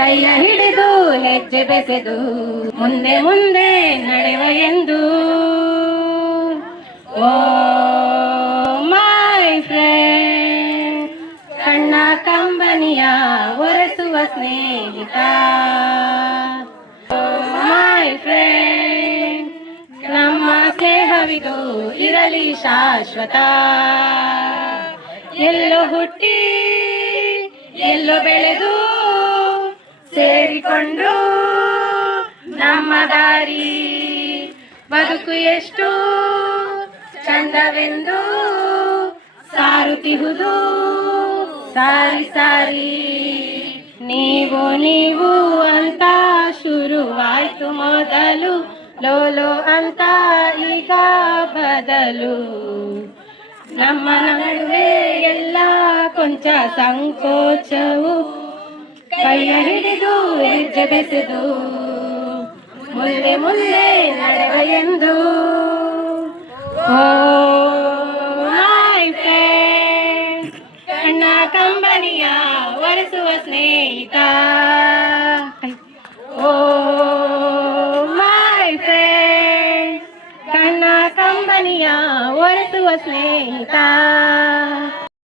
ಕೈಯ ಹಿಡಿದು ಹೆಜ್ಜೆ ಬೆಸೆದು ಮುಂದೆ ಮುಂದೆ ನಡೆವ ಎಂದು. ಓ ಮೈ ಫ್ರೆಂಡ್, ಕಣ್ಣ ಕಂಬನಿಯ ಒರೆಸುವ ಸ್ನೇಹಿತ. ಮೈ ಫ್ರೆಂಡ್, ನಮ್ಮ ಸ್ನೇಹವಿದು ಇರಲಿ ಶಾಶ್ವತ. ಎಲ್ಲೋ ಹುಟ್ಟಿ ಎಲ್ಲೋ ಬೆಳೆದು ಸೇರಿಕೊಂಡು ನಮ್ಮ ದಾರಿ ಬದುಕು ಎಷ್ಟು ಚಂದವೆಂದು ಸಾರುತ್ತಿಹುದು ಸಾರಿ ಸಾರಿ. ನೀವು ನೀವು ಅಂತ ಶುರುವಾಯ್ತು ಮೊದಲು, ಲೋಲೋ ಅಂತ ಈಗ ಬದಲು. ನಮ್ಮ ನಡುವೆ ಎಲ್ಲ ಕೊಂಚ ಸಂಕೋಚವು, ಕೈಯ ಹಿಡಿದು ಹೆಜ್ಜೆ ಬೆಸೆದು ಮುಂದೆ ಮುಂದೆ ನಡೆವ ಎಂದು. ಓ ಮೈ ಫ್ರೆಂಡ್, ಕಣ್ಣ ಕಂಬನಿಯ ಒರೆಸುವ ಸ್ನೇಹಿತ. ಓ ಮೈ ಫ್ರೆಂಡ್, ಕಣ್ಣ ಕಂಬನಿಯ ಒರೆಸುವ ಸ್ನೇಹಿತ.